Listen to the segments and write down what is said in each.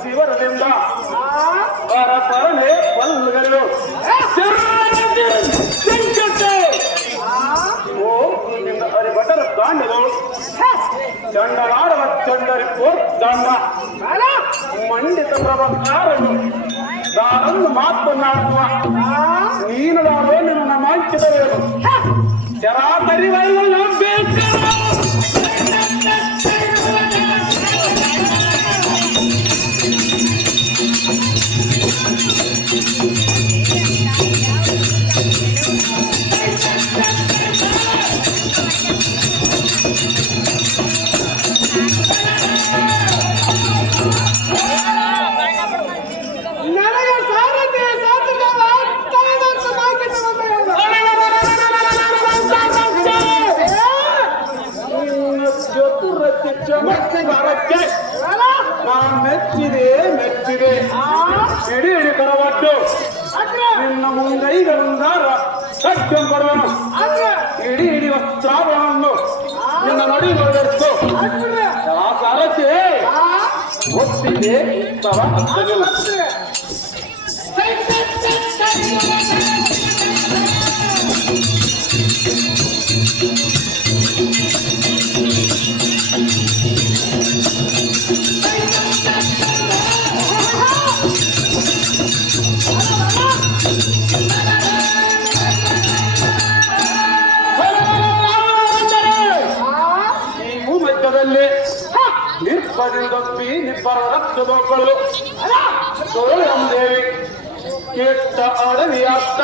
ಶಿವರದಿಂದ ಪರಪರನೆ ಪಲ್ಗರು ಹರಿಭಟರ ದಾಂಡಗಳು ಚಂಡನಾಡುವ ಚಂಡರಿ ದಂಡ ಮಂಡಿತ ಪ್ರಭಕಾರನು ದಾರನ್ನು ಮಾತನಾಡುವ ನೀನದಾರೋ ನಿನ್ನ ಮಾಂಚಿದವೇನು ಚರಾತರಿ ವೈವಲ್ಲ ಬೇಕು ಮೆಚ್ಚಿದೆ ಇಡೀ ಬರಬಟ್ಟು ನಿನ್ನ ಮುಂಗೈಗಳಿಂದ ಸತ್ಯ ಬರುವನು ಇಡೀ ವಸ್ತ್ರಾಭರಣವನ್ನು ನಿನ್ನ ನಡಿ ನೋಡಿತ್ತು ಸಾರಥಿ ಒತ್ತಿದೆ ಇತ್ತವ ನಿರ್ಭದಿಂದಪ್ಪಿ ನಿಬ್ಬರ ರಕ್ತದೋಗಳು ದೇವಿ ಕೆಟ್ಟ ಅಡವಿಯಾತ್ತ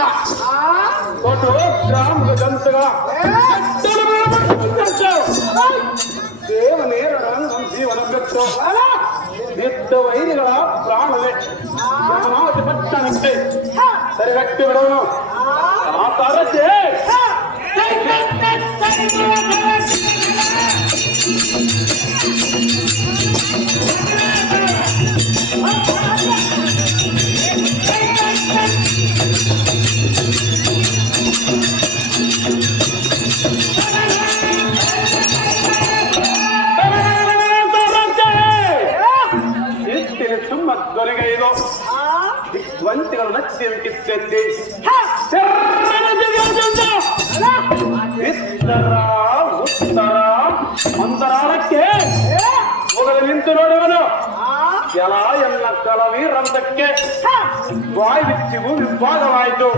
ಕೊಟ್ಟು ಗ್ರಾಮದ ದಂತಗ ದೇವನೇರ ನಮ್ಮ ಜೀವನ ಬಿಟ್ಟು ನಿಟ್ಟ ವೈರಿಗಳ ಪ್ರಾಣವೇ ಪಟ್ಟಣಕ್ಕೆ ಸರಿಗಟ್ಟಿ ಬಿಡೋನು ಆ ಸಾರಥ್ಯ ದೊರೆಗೈದು ದಿಗ್ವಂತಿಗಳು ನಚ್ಚಿ ಕಿತ್ತೆತ್ತಿ ಉತ್ತರ ಅಂತರಾಳಕ್ಕೆ ಹೋಗಲು ನಿಂತು ನೋಡುವನು ಎಲ್ಲ ಎಲ್ಲ ಕಳವಿ ರಂಧಕ್ಕೆ ಬಾಯಿ ಬಿಚ್ಚಿಗೂ ವಿಭಾಗವಾಯಿತು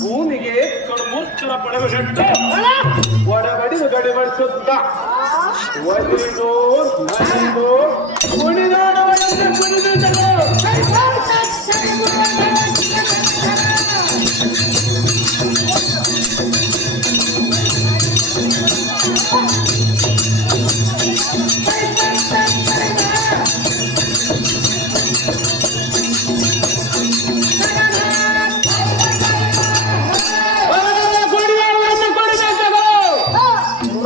ಭೂಮಿಗೆ ಕಡುಮೂರ್ಚರ ಪಡೆದುಗಟ್ಟು ಒಡಬಡಿದು ಗಡಿಬಡಿಸುತ್ತ ಒದಿದು ನಲಿದು ಕುಣಿದಾಡುವಂತೆ ಕುಣಿದಿದ್ದನು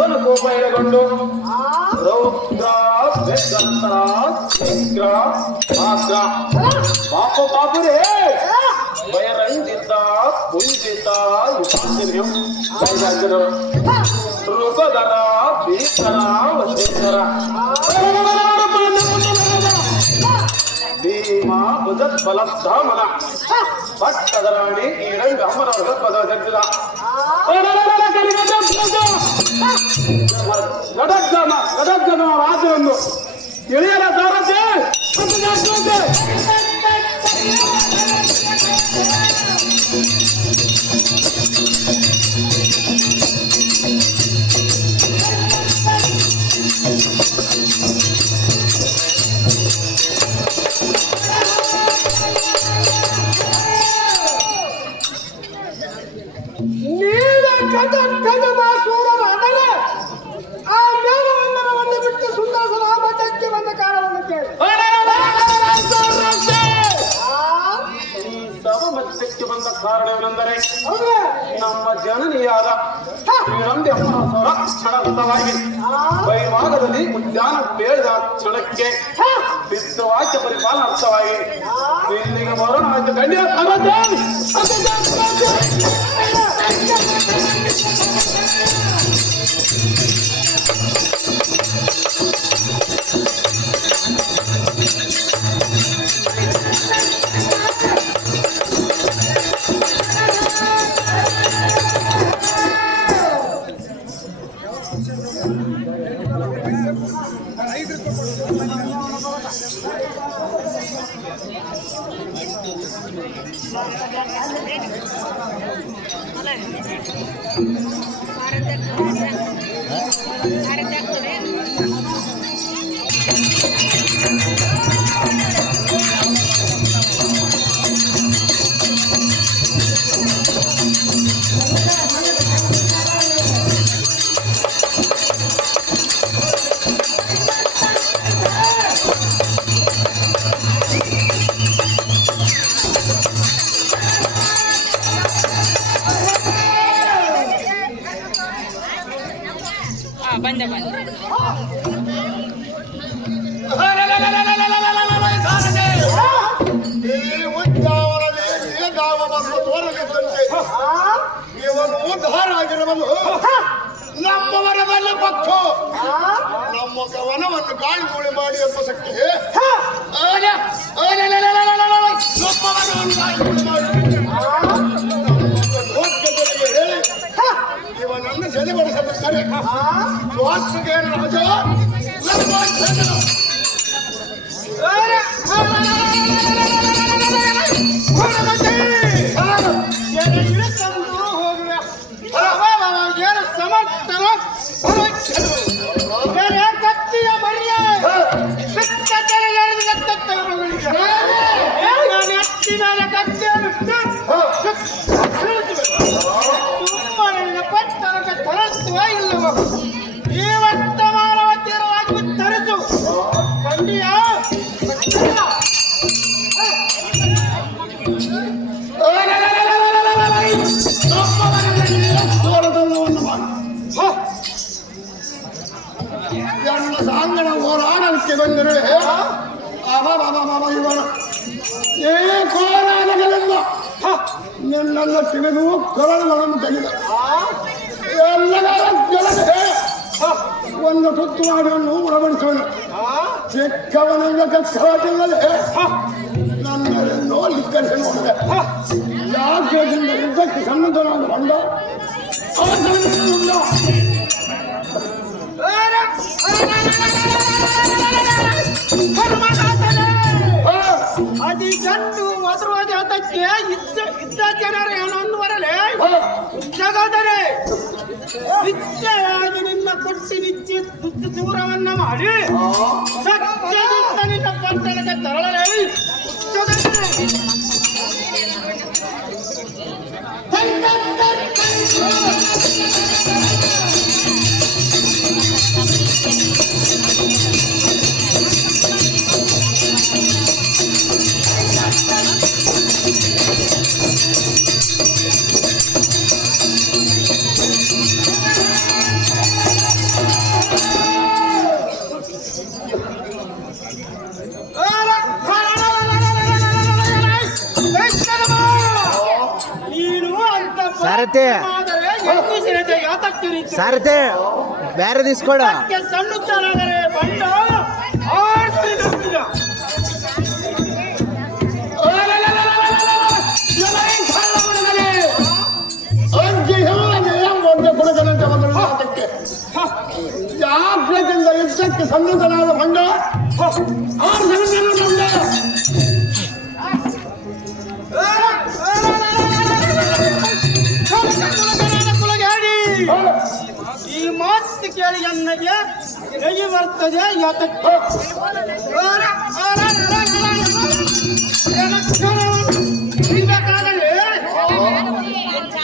ಅಸುರನ ಕೋಪ ಎಳೆಗೊಂಡು ರೌದ್ರ ಬೆಕ್ಕಂತರ ಶೀಘ್ರ ಮಾತ್ರ ಪಾಪ ಪಾಪರೇ ಭಯರಂಜಿತ ಪುಂಜಿತ ಯುಪಾಂಜನ್ಯಂ ಋಗಧರ ಭೀಕರ ವಶೇಖರ ಭೀಮ ಭುಜತ್ಫಲಧಾಮನ ಪಟ್ಟದರಾಣಿ ಈ ರಂಗ ಅಮ್ಮನವರ ಪದ ಜಗ್ಗಿದ ಗಡಗ್ಗಮ ರಾಜ್ಯವನ್ನು ತಿಳಿಯಲ ಸಾರಥಿ ಕಾರಣವೇನೆಂದರೆ ನಮ್ಮ ಜನನಿಯಾದ ಶ್ರೀರಂದೆ ಅಮ್ಮನವರ ಕ್ಷಣವಾಗಿ ವೈಭಾಗದಲ್ಲಿ ಉದ್ಯಾನ ಬೇಡದ ಕ್ಷಣಕ್ಕೆ ವಿಶ್ವವಾಕ್ಯ ಪರಿಪಾಲನಾರ್ಥವಾಗಿ ಇಲ್ಲಿಗೆ ಬರೋಣ ಆಯ್ತು ಗಣ್ಯ ಬಂದೆ ಬಂದೆ ಇವನು ಉದ್ಧಾರ ಆಗಿರುವನು ನಮ್ಮವರ ಬಲ್ಲ ಪಕ್ಷ ನಮ್ಮ ವನವನ್ನು ಗಾಳಿ ಧೂಳಿ ಮಾಡಿ ಎಂಬುದಕ್ಕೆ ಇವನನ್ನು ಸೆಲೆಗೊಳಿಸಬೇಕಾರೆ ಸ್ವಾರ್ಥಗೆ ರಾಜ ಸಮರ್ಥನ ಕತ್ತಿಯ ಮರಿಯ ಸುಮ್ಮನೆ ಪಟ್ಟಣಕ್ಕೆ ತರಿಸುವ ಇಲ್ಲವೋ ಈ ವರ್ತಮಾನವ ತೀರವಾಗಿ ತರಿಸು ಖಂಡಿಯ ನನ್ನ ಸಾಂಗಣ ಹೋರಾಡಲಿಕ್ಕೆ ಬಂದರೆ ಇವನ ಏ ಕೋರಾದಗಳಿಂದ ನಿನ್ನೆಲ್ಲ ತಿಳಿದು ಕೊರಳುಗಳನ್ನು ತೆಗೆದ ಎಲ್ಲರ ಗೆಲದೆ ಒಂದು ತುತ್ತು ಮಾಡಿಯನ್ನು ಉಣಬಡಿಸೋಣ ಚಿಕ್ಕವನಿಂದ ಕಚ್ಚವಾಟಿಲ್ಲದೆ ನನ್ನೆಲ್ಲೋ ಲಿಕ್ಕರಿಸಿ ನೋಡಿದೆ ಯಾಕೆ ಯುದ್ಧಕ್ಕೆ ಸನ್ನದ್ಧನಾದ ಬಂದ ಅದಿ ಗಂಟು ಮಧುರವಾದ ಅದಕ್ಕೆ ಇದ್ದ ಜನರು ಏನು ಅಂದುವರಲೇ ಜಗದರೆ ನಿಶ್ಚಯಾಗಿ ನಿನ್ನ ಕೊಟ್ಟಿ ನಿಚ್ಚಿ ದೂರವನ್ನ ಮಾಡಿ ಸತ್ಯದಿಂದ ನಿನ್ನ ಪಟ್ಟಣಕ್ಕೆ ತರಳಲೇ ಸಾರಥಿ ಆದರೆ ಹೆಂಗಸಿನತೆ ಯಾತಕ್ಕೆ ರೀತಿ ಸಾರಥಿ ಬೇರೆ ದಿಸ್ಕೊಡ ಸಣ್ಣುತ್ತನಾದರೆ ಬಂಡ ಆಡ್ಸಿ ನಂಬಿದ. ಜಾಗ್ರತೆಯಿಂದ ಯುದ್ಧಕ್ಕೆ ಸನ್ನದ್ಧನಾದ ಬಂಡ ಆ ಜನರನ್ನು ಬಂಡ ಈ ಮಾತು ಕೇಳಿ ನನಗೆ ನಗಿ ಬರ್ತದೆ ಯಾತಕ್ಕೆ ಇರಬೇಕಾದರೆ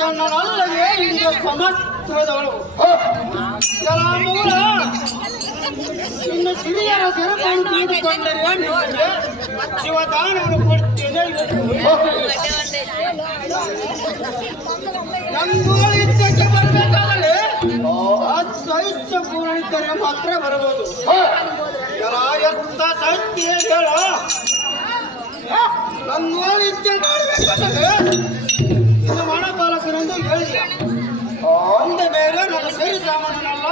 ನನ್ನಲ್ಲದೆ ಇಂದು ಸಮರ್ಥದವಳು ಮೂಲ ಇನ್ನು ಸಿರಿಯರ ಸರಪಣಿ ತಿಳಿದುಕೊಂಡರೆ ನಿಮಗೆ ಶಿವದಾನವನ್ನು ಕೊಡ್ತೇನೆ. ನಂದು ಯುದ್ಧಕ್ಕೆ ಬರಬೇಕಾದರೆ ಆಯುಷ್ಯ ಪೂರೈಸಿದರೆ ಮಾತ್ರ ಬರಬಹುದು. ಎತ್ತ ಸತ್ಯ ಹೇಳ ನನ್ನ ಯುದ್ಧ ಮಾಡಬೇಕಾದರೆ ಇನ್ನು ಮಣಪಾಲಕನೆಂದು ಹೇಳಿದೆ. ಅಂದ ಮೇಲೆ ನನ್ನ ಸರಿ ಸಾಮಾನನ್ನೆಲ್ಲ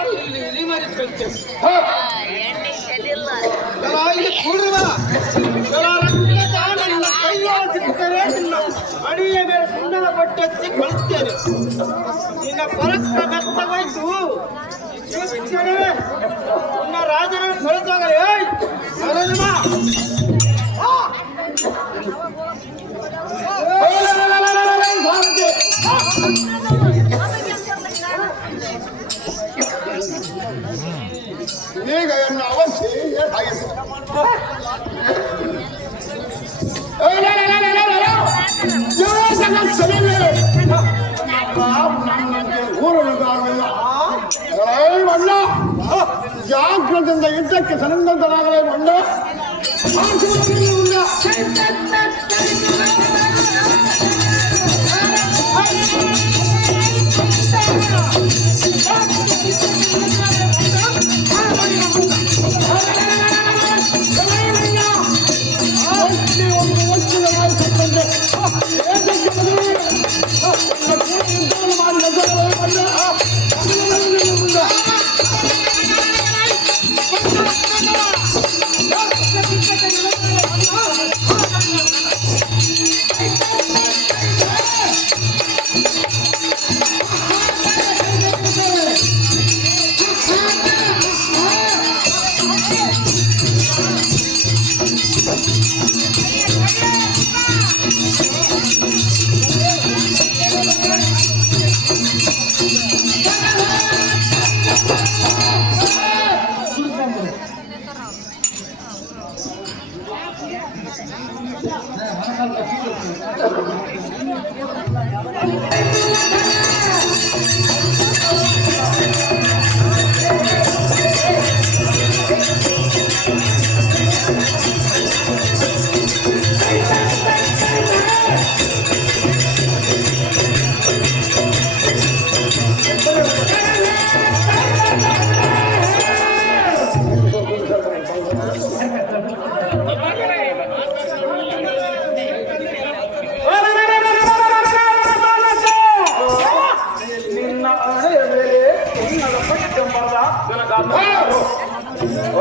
ಇಲ್ಲಿ ಮರಿತಂತೆ ಕೂಡುವ ನನ್ನ ಕೈಯಾಗ ಸಿಕ್ಕರೆ ನಿನ್ನ ಅಡಿಯ ಮೇಲೆ ಸುಣ್ಣದ ಬಟ್ಟೆಚ್ಚಿ ಕಳಿಸ್ತೇನೆ. ನಿನ್ನ ಪರಸ್ಪರ ಬೆತ್ತವಾಯ್ತು ನಿನ್ನ ರಾಜನ ಕಳಿಸಾಗಲೇ ಈಗ ಎನ್ನ ಅವಶ್ಯ ಜಾಗ್ರತೆಯಿಂದ ಯುದ್ಧಕ್ಕೆ ಸನ್ನದ್ಧನಾಗಲೇ ಬಂಡ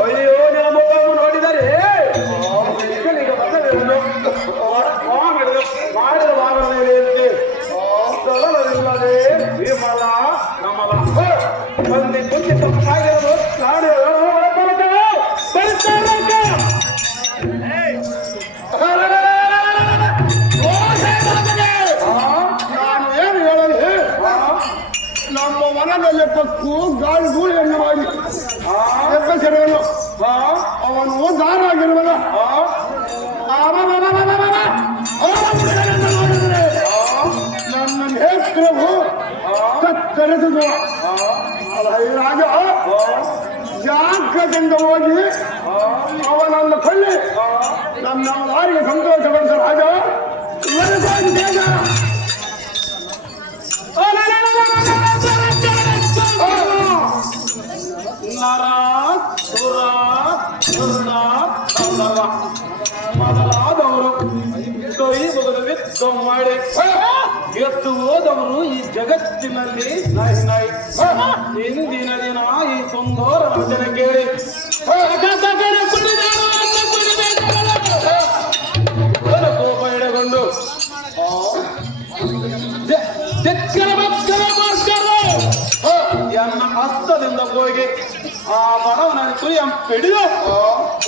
ಅಯ್ಯೋ ನಿನ್ನ ಮುಖವನ್ನು ನೋಡಿದರೆ ಮಾಡಿದ ಭಾಗದಲ್ಲಿ ಸ್ಥಳವಿಲ್ಲದೆ ವಿಮಲ ನಮಲ ಬಂದಿ ಕುಂಚಿ ತಪ್ಪಾಗಿರೋದು ನಾನು ಏನು ಹೇಳಲಿ ನಮ್ಮ ಮನದಲ್ಲಿ ಪಕ್ಕು ಗಾಳಿ ಗೂಳಿಯನ್ನು ಮಾಡಿ ಎಬ್ಬಸೆರವನು ಅವನು ದಾರಾಗಿರುವಲ್ಲ ನನ್ನ ನೇತ್ರವು ಕತ್ತರಿಸಿದು ರಾಜ ಜಾಗ್ರತೆಯಿಂದ ಹೋಗಿ ಅವನನ್ನು ಕೊಳ್ಳಿ ನನ್ನ ದಾರಿಗೆ ಸಂತೋಷಪಡಿಸ ರಾಜ ಇವರಿಗಾಗಿ ಬೇಗ ಮೊದಲಾದವರು ಕೈ ಮುಗಿದು ಮಾಡಿ ಎತ್ತು ಹೋದ ಇರುವವರು ಈ ಜಗತ್ತಿನಲ್ಲಿ ನಾಯಿ ನಾಯಿ. ಇಂದಿನ ದಿನ ಈ ಸುಂದರ ವಚನ ಕೇಳಿ ಕೋಪ ಎಡೆಗೊಂಡು ಎನ್ನ ಹಸ್ತದಿಂದ ಹೋಗಿ ಆ ಬಡವನನ್ನು ತುಯ್ಯಂ ಹಿಡಿದು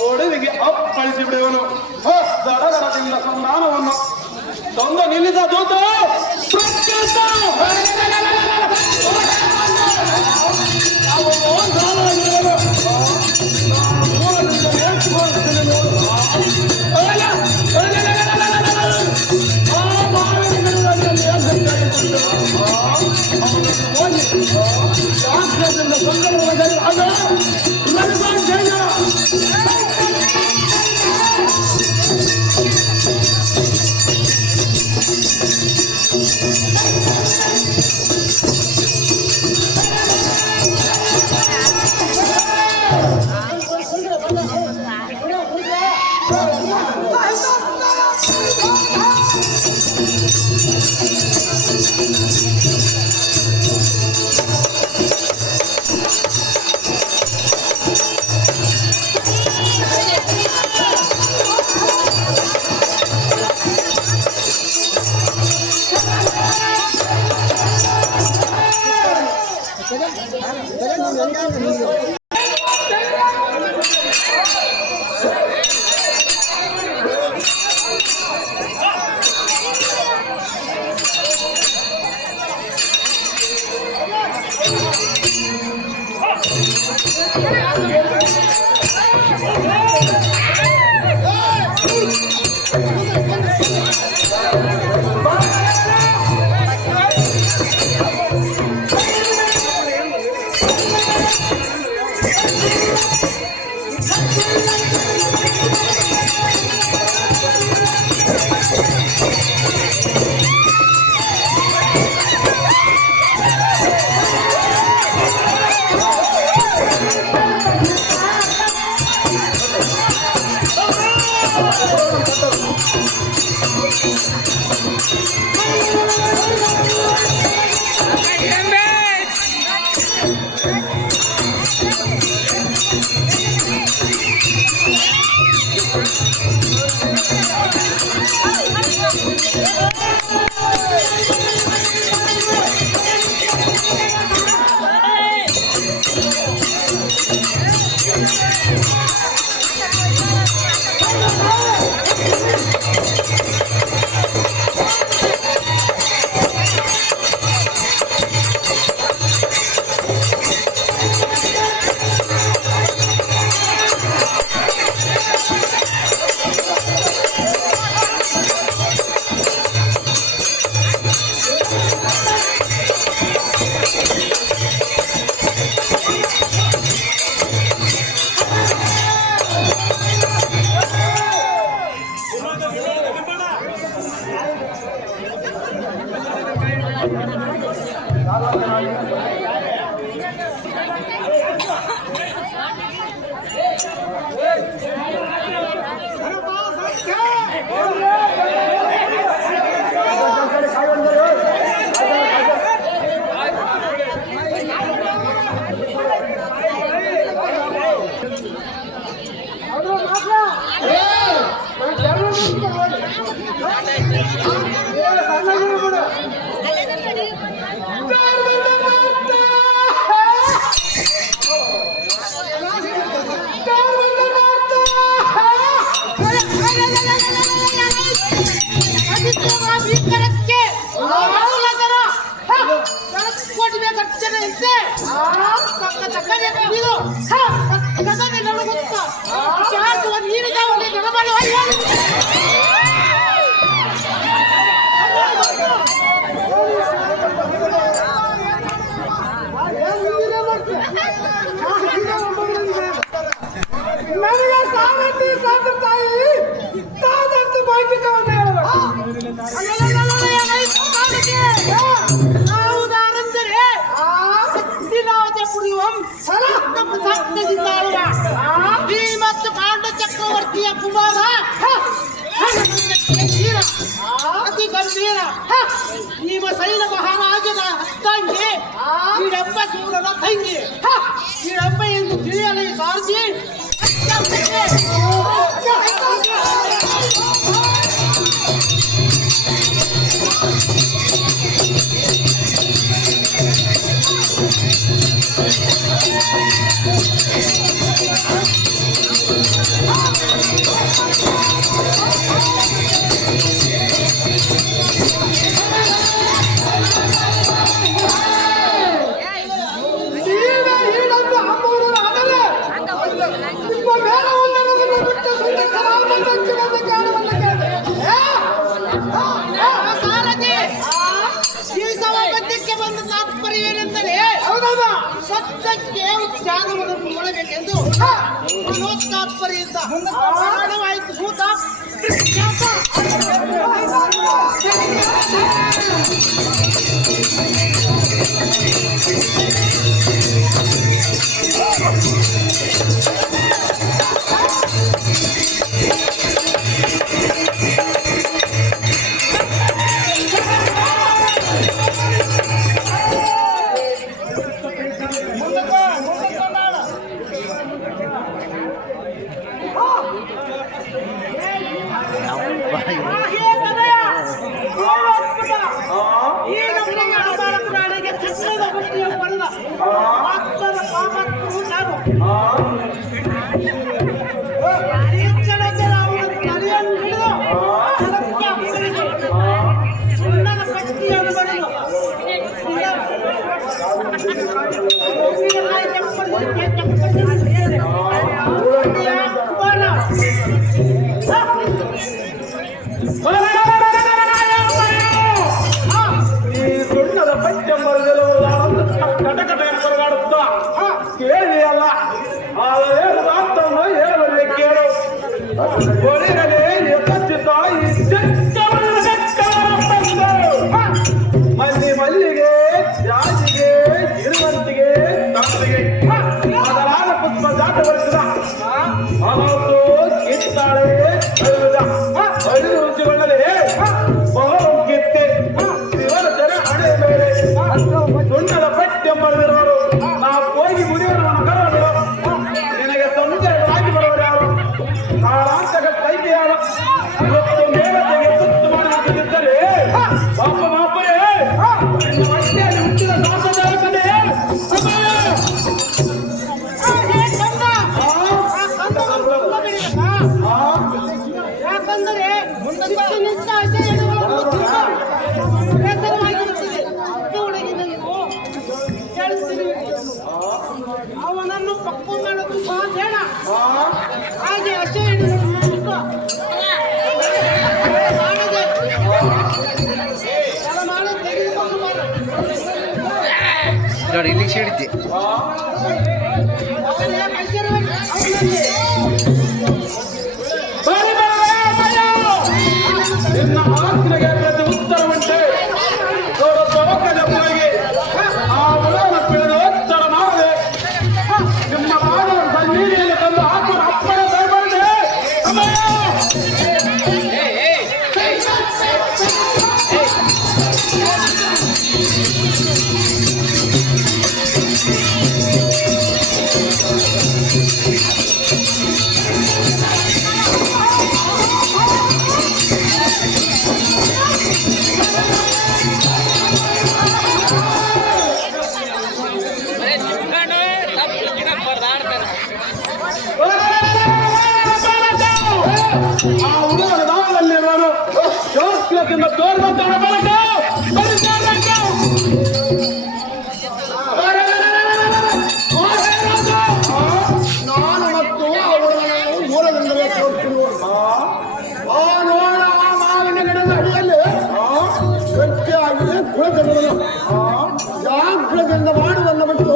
ಒಡವಿಗೆ ಅಪ್ಪಳಿಸಿ ಬಿಡುವನು. ಸಡಗರದಿಂದ ಸಂಧಾನವನ್ನು ತಂದು ನಿಲ್ಲಿಸ ದೂತ ಮತ್ತು ಕಾಂಡ ಚಕ್ರವರ್ತಿಯ ಕುಮಾರ ಅತಿ ಗಂಭೀರ ಭೀಮಸೈನ ಮಹಾರಾಜನ ತಂಗಿ ಈರಪ್ಪ ಸೂರನ ತಂಗಿ ಈರಪ್ಪ ಎಂದು ತಿಳಿಯಲಿ ಸಾರ್ಜಿ ಸತ್ಯಕ್ಕೆ ತ್ಯಾಗವನ್ನು ಮಾಡಬೇಕೆಂದು ಮನೋತಾತ್ಪರ್ಯದಿಂದ ಪ್ರಾಣವಾಯಿತು ಸೂತ ಮಲ್ಲಿಗೆ ಜಾಜಿಗೆ ಇರುವಂತಿಗೆ ತಂಪಿಗೆ ಅದರಾದ ಪುಷ್ಪ ಜಾತ ಬರೆಸಿದ ಅವತ್ತು ಕಿತ್ತಾಳೆ ಅಳಿದು ರುಚಿಗೊಳ್ಳದೆ ಬಹು ಕಿತ್ತೆ ಶಿವನ ಜನ ಹಣೆ ಮೇಲೆ ಸುಣ್ಣದ ಪಟ್ಟಿ ಎಂಬರು ನಾವು ಹೋಗಿ ಮುರಿಯೋಣ ಕರವರು ನಿನಗೆ ಸಮುದ್ರವಾಗಿ ಬರುವರು ಯಾರು ಕಾಲಾಂತಕ ಕೈಗೆ ಯಾರು ಇವತ್ತು ಮೇಲತೆಗೆ ಸುತ್ತು ಮಾಡಿದರೆ ಪಾಪ ಮಾಪರೇ ಹೊಟ್ಟೆಯಲ್ಲಿ ಹುಟ್ಟಿದ ಸಾಂಪ್ರದಾಯಿಕತೆ ಯಾಕಂದರೆ ನಿತ್ಯ ಬೇಸರವಾಗಿರುತ್ತದೆ ಅವನನ್ನು ಪಕ್ಕು ಮಾಡೋದು ಸಾಧ್ಯ ಹಾಗೆ ಅಷ್ಟೇ ನೋಡಿ ಇಲ್ಲಿ ಸಿಡಿದ್ದೆ ನಿನ್ನ ಆಜ್ಞೆಗೆ ಪ್ರತಿ ಉತ್ತರವಂತೆ ಪೊರಗೆ ಆ ಉಳನ ಪಿಳಿದು ಉತ್ತರ ಮಾಡದೆ ನಿಮ್ಮ ಮಾಡುವ ಸನ್ನಿಧಿಯಲ್ಲಿ ತಂದು ಆತ್ಮನ ಅಪ್ಪಣೆ ಕೈಗೊಂಡೆ ಆ ಉಳನ ದಾಳಲ್ಲಿ ನಾನು ಶಾಸ್ತ್ರದಿಂದ ತೋರ್ಬತ್ತಾಣ ಬರಕ ನಾನು ಮತ್ತು ಅವರನ್ನು ಮೂಲದಿಂದಲೇ ತೋರಿಸಿರುವ ಆ ನೋಡ ಆ ಮಾವಿನ ಗಿಡದ ಅಡಿಯಲ್ಲಿ ವ್ಯಕ್ತಿಯಾಗಿದೆ ಕುಲದಂಡವನ್ನು ಜಾಗ್ರತೆಯಿಂದ ಮಾಡುವುದನ್ನು ಬಿಟ್ಟು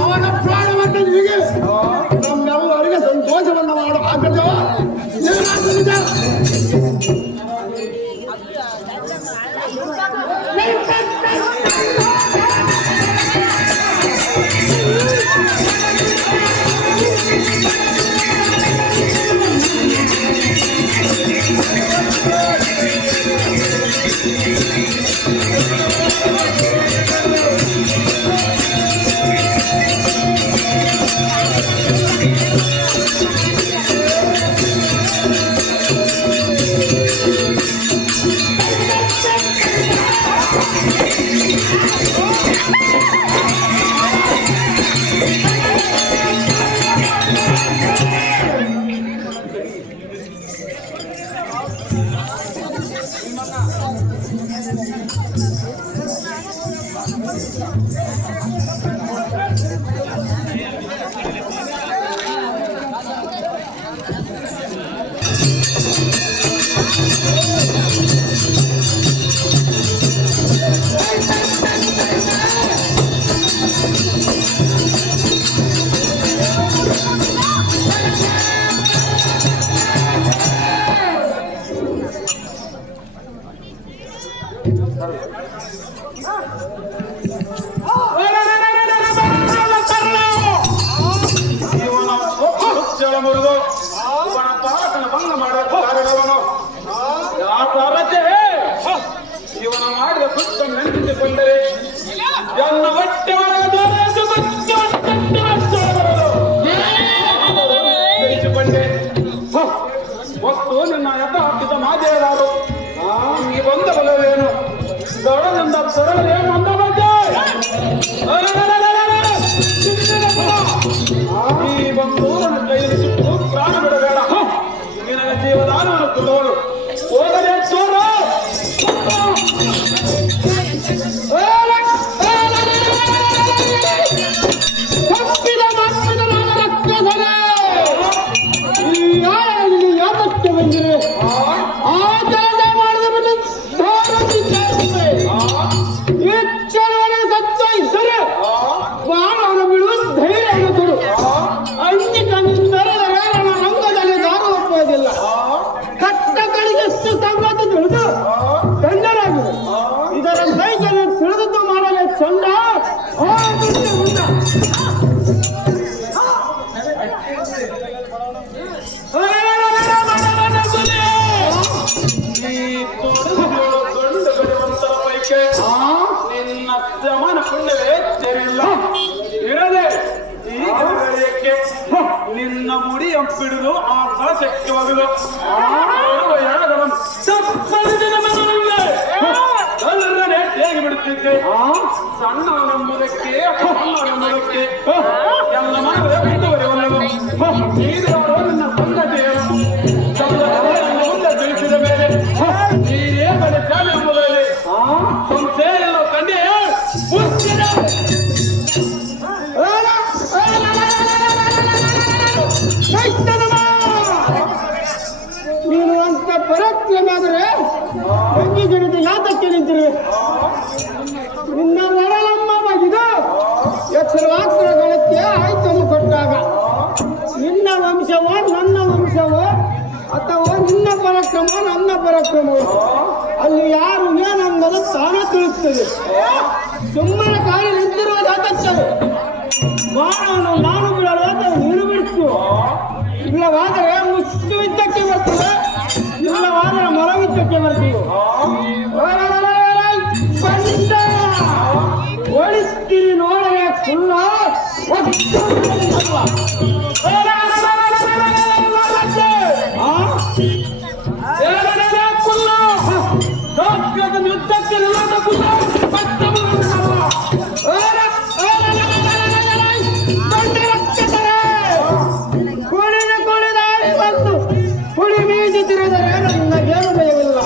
ಅವನ ಪ್ರಾಣವನ್ನು ಹೀಗೆ ನಮ್ಮೆಲ್ಲರಿಗೆ ಸಂತೋಷವನ್ನು ಮಾಡು ಹಾಕಿದ್ದೇವೆ ಬಿಡುದು ಆ ಶಕ್ಯವಾಗುದು ಹೇಗೆ ಬಿಡುತ್ತಿದ್ದೆ ಸಣ್ಣ ನಂಬುದಕ್ಕೆ ನಂಬುದಕ್ಕೆ ಎಲ್ಲ ಮನವೇ ಬಿಟ್ಟುವರೆವಲ್ಲವು ನನ್ನ ಸಂಗತಿಯನ್ನು ಮುಂದೆ ತಿಳಿಸಿದ ಮೇಲೆ ನೀರೇ ಬಲೆ ಚಾಲೆ ಎಂಬುದರಲ್ಲಿ ಸಂಶಯ ಎಲ್ಲ ಕಂಡೆ ನೀನು ಅಂತ ಪರಾಕ್ರಮಾದರೆ ತಂಗಿ ಜನತೆ ಯಾತಕ್ಕೆ ನಿಂತಿರುವೆ? ನಿನ್ನ ಒಳಲಂಬವಾಗಿದು ಎಚ್ಚರವಾಗ್ತಿರ ಗಣಕ್ಕೆ ಆಯ್ತನ್ನು ಕೊಟ್ಟಾಗ ನಿನ್ನ ವಂಶವೋ ನನ್ನ ವಂಶವೋ ಅಥವಾ ನಿನ್ನ ಪರಾಕ್ರಮ ನನ್ನ ಪರಾಕ್ರಮವೋ ಅಲ್ಲಿ ಯಾರು ಏನನ್ನೋದು ತಾನೇ ತಿಳಿಸ್ತದೆ. ಸುಮ್ಮನೆ ಕಾಯಿ ನಿಂತಿರುವುದಾತಕ್ಕದು ಮಾನವನು ನಾನು ಬಿಡಲು ಅಥವಾ ನೀನು ಬಿಡ್ತು. ಇಲ್ಲವಾದರೆ ಮುಚ್ಚುವಿದ್ದಕ್ಕೆ ಬರ್ತದೆ, ಇಲ್ಲವಾದರೆ ಮರವಿದ್ದಕ್ಕೆ ಬರ್ತೀವಿ. ಬಂದ ಒಳಿಸ್ತೀರಿ ನೋಡರೆ ಕುಲ್ಲ ಯುದ್ಧಕ್ಕೆ ಹುಳಿ ಮೀಸಿ ತಿರುದರೆ ನನಗೇನು ಭಯವಿಲ್ಲ.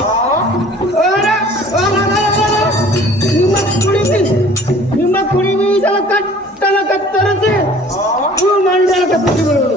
ನಿಮ್ಮ ಕುಡಿ ಮೀಸಲ ಕಟ್ಟನ ಕತ್ತರಿಸಿ ಮಂಡಲ ಕತ್ತಿಬಿಡುವುದು.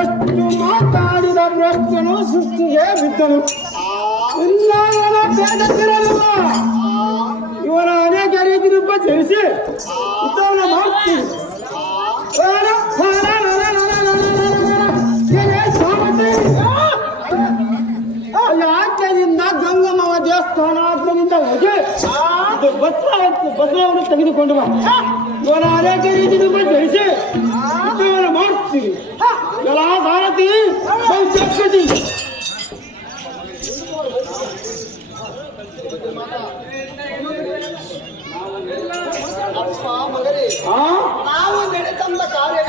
ಎಷ್ಟು ಮಾತಾಡಿದ ಭ್ರಷ್ಟನು ಸೃಷ್ಟಿಗೆ ಬಿದ್ದನು. ಇಲ್ಲ ಇವನ ಭೇದಕ್ಕಿರಲಿಲ್ಲ. ಇವನ ಅನೇಕ ರೀತಿ ರೂಪ ಧರಿಸಿ ಉತ್ತಮ ಮಾಡ್ತೀನಿ. ಅಲ್ಲಿ ಆಚೆಯಿಂದ ಗಂಗಮ್ಮವ ದೇವಸ್ಥಾನದಿಂದ ಹೋಗಿ ಬಸವವನ್ನು ತೆಗೆದುಕೊಂಡು ಬಾ. ಇವನ ಅನೇಕ ರೀತಿ ರೂಪ ಧರಿಸಿ ಉತ್ತಮ ಮಾಡ್ತೀನಿ. ಎಲ್ಲ ಸಾರಥಿ ಚಕ್ಕಟಿ ನಾವು ನಡೆತಂದ ಕಾರ್ಯ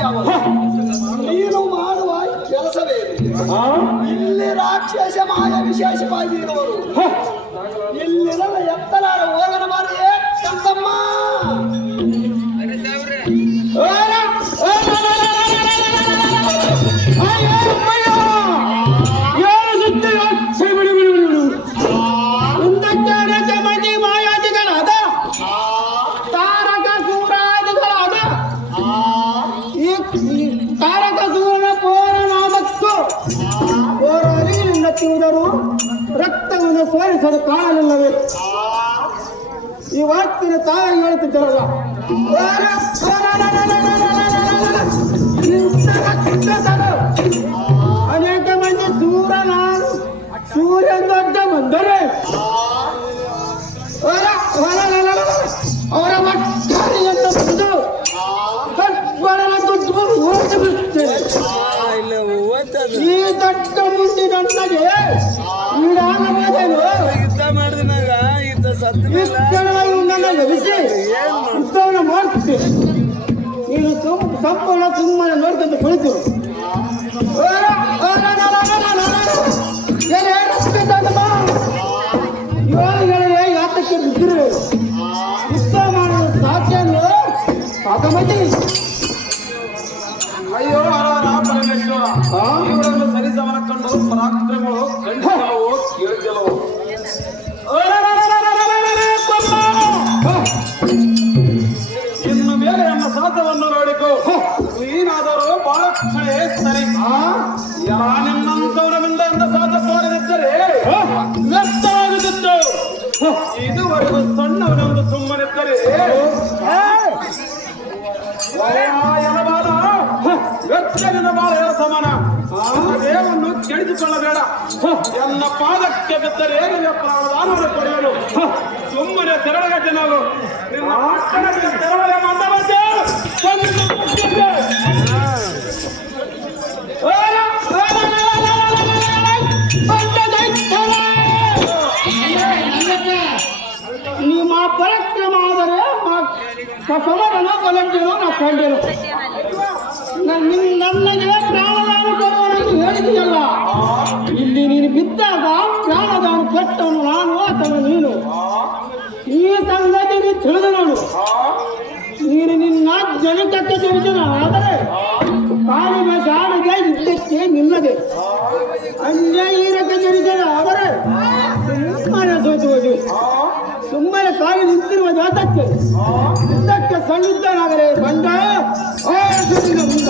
ನೀನು ಮಾಡುವ ಕೆಲಸವೇ ಇಲ್ಲಿ ರಾಕ್ಷಸ ಮಾಯ ವಿಶೇಷವಾಗಿ ಇರುವರು. ಇಲ್ಲಿರಲ್ಲ ಎತ್ತಲಾರ ಹೋಗನ ಮಾರಿಯೇ ಕಂದಮ್ಮ. ರಕ್ತವನ್ನು ಸೋರಿಸಲು ಕಾಣಲಿಲ್ಲವೇ? ಈ ವಾರ್ತಿನ ತಾಯಿ ಹೇಳುತ್ತಿದ್ದರಲ್ಲ, ಅನೇಕ ಮಂದಿ ಸೂರ್ಯ ದೊಡ್ಡ ಬಂದರೆ ವಿಸ್ತರಣವಾಗಿ ನನ್ನ ಎಬ್ಬಿಸಿ ಯುದ್ಧವನ್ನು ಮಾಡ್ತಿದ್ದೆ. ನೀನು ಸಂಪೂರ್ಣ ಸುಮ್ಮನೆ ನೋಡ್ಕೊಂತ ಕುಳಿತು ಯೋಗಿಗಳಿಗೆ ಯಾತಕ್ಕೆ ಬಿದ್ದಿರು ಯುದ್ಧ ಮಾಡಲು ಸಾಕೆಂದು ಸಾಕಮತಿ. ಅಯ್ಯೋ ಪರಮೇಶ್ವರ, ಇವರನ್ನು ಸರಿಸಮನ ಕಂಡು ಪರಾಕ್ರಮಗಳು ಖಂಡಿತವೋ ಕೇಳಿದ್ದೆಲ್ಲವೋ. ಇನ್ನು ಮೇಲೆ ನಮ್ಮ ಸಾಧವನ್ನು ನೋಡಿಕೋ. ನೀನಾದರೂ ಬಹಳ ಕ್ಷಣೆ ಸರಿ. ನಿನ್ನಂತವರಿಂದ ಸಾಧ ತೋರದಿದ್ದರೆ ವ್ಯರ್ಥವಾಗುತ್ತಿತ್ತು. ಇದುವರೆಗೂ ಸಣ್ಣವನೊಂದು ಸುಮ್ಮನಿದ್ದರೆ ವ್ಯರ್ಥನ ಬಾಳ ಸಮಾನ. ದೇವನ್ನು ಕೆಡಿಸಿಕೊಳ್ಳಬೇಡ. ಎನ್ನ ಪಾದಕ್ಕೆ ಬಿದ್ದರೆ ನಿನ್ನ ಪ್ರಾಣದಾನವನ್ನು ಪಡೆಯಲು ಸುಮ್ಮನೆ ತೆರಳಗಟ್ಟೆ ನಾವು ನಿನ್ನ ಆಟಕ್ಕೆ ತೆರಳಲೆ ಮಾತಾಡೋದು. ನಿಮ್ಮ ಪರಾಕ್ರಮ ಆದರೆ ಸಮಾಧಾನ ಕೊಲಂಟೇನೋ ನಾ ಕಂಡೇನು. ನನಗೆ ಪ್ರಾಣದಾನ ಕೊಡುವನೆಂದು ಹೇಳಿದೆಯಲ್ಲ, ಇಲ್ಲಿ ನೀನು ಬಿದ್ದಾಗ ಪ್ರಾಣದಾನ ಕೊಟ್ಟವನು ನಾನು ಅಥವಾ ನೀನು? ಈ ಸಂಗತಿ ನೀನು ತಿಳಿದು ನೋಡು. ನೀನು ನಿನ್ನ ಜನಕಕ್ಕೆ ಜನಿಸಿದ ಆದರೆ ಕಾಲಿನ ಶಾಲೆಗೆ ಯುದ್ಧಕ್ಕೆ ನಿಲ್ಲದೆ ಅನ್ಯ ಈರಕ್ಕೆ ಜನಿಸಿದ ಆದರೆ ಸುಮ್ಮನೆ ಸೋತು ಹೋಗಿ ಸುಮ್ಮನೆ ಕಾಲಿ ನಿಂತಿರುವ ಜಾತಕ್ಕೆ ಯುದ್ಧಕ್ಕೆ ಸನ್ನಿಧನಾದರೆ ಬಂದ ಮುಂದ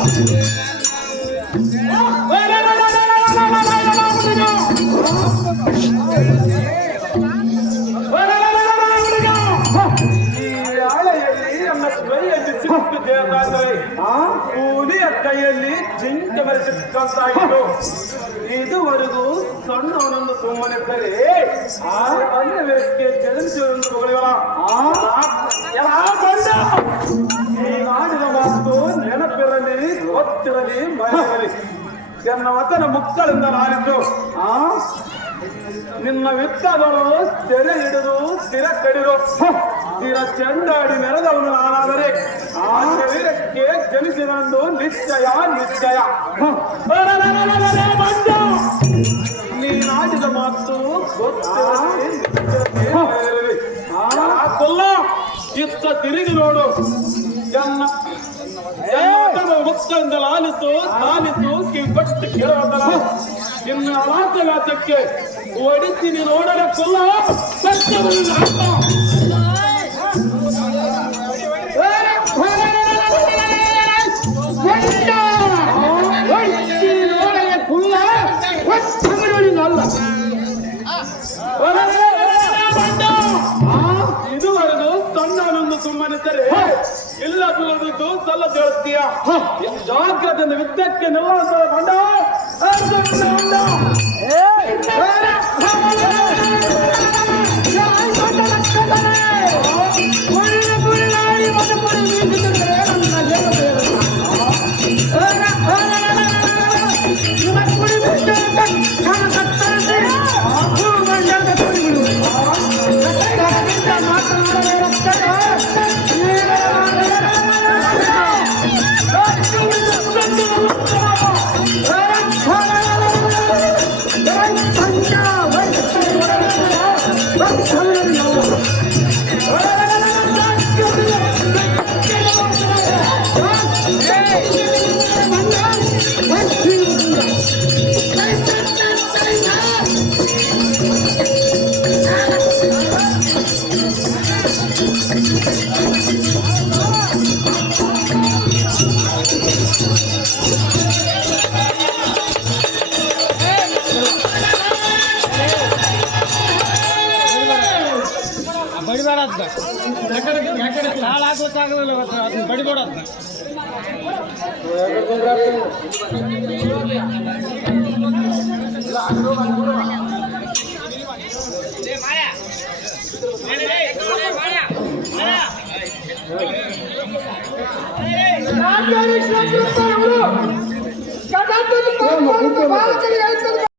ಕೂಲಿಯ ಕೈಯಲ್ಲಿ ಜಿಂಕೆ ಬರೆಸಿದಂತಾಗಿತ್ತು. ಇದುವರೆಗೂ ಸಣ್ಣವನೊಂದು ಸುಮ್ಮನಿದ್ದರೆ ಅನ್ಯ ವ್ಯಕ್ತಿಗೆ ಜನಿಸುವಂತ ನಾಡಿನ ಮಾತು ನೆನಪಿರಲಿ, ಗೊತ್ತಿರಲಿ, ಮರೆಯಲಿ ಎನ್ನ ವಚನ ಮುಕ್ತಳಿಂದ ನಾರಿದ್ದು. ನಿನ್ನ ವಿತ್ತದವರು ಸೆರೆ ಹಿಡಿದು ಸ್ಥಿರ ಕಡಿದು ಸ್ಥಿರ ಚೆಂಡಾಡಿ ಮೆರೆದವನು ನಾನಾದರೆ ಆ ಶರೀರಕ್ಕೆ ಜನಿಸಿದಂದು ನಿಶ್ಚಯ ನಿಶ್ಚಯ. ನೀನಾಡಿದ ಮಾತು ಗೊತ್ತಿರಲಿ, ಕೊಲ್ಲ ಇತ್ತ ತಿರುಗಿ ನೋಡು. ಮುಕ್ತದಿಂದ ಲಾಲಿಸು ಲಾಲಿಸು ಕಿವಿಗೊಟ್ಟು ಕೇಳುವುದಲ್ಲ. ನಿನ್ನ ಅನಾಥಘಾತಕ್ಕೆ ಒಡಿತೀನಿ ನೋಡಲೆ ಕೊಲ್ಲ. ಇದುವರೆಗೂ ಸಣ್ಣನೊಂದು ಸುಮ್ಮನಿದ್ದರೆ ಇಲ್ಲ ಬೀಳುವುದು ಸಲ್ಲ ಹೇಳ್ತೀಯ. ಜಾಗ್ರತೆಯಿಂದ ಯುದ್ಧಕ್ಕೆ ನಿಲ್ಲುವಂತ ಬಂಡ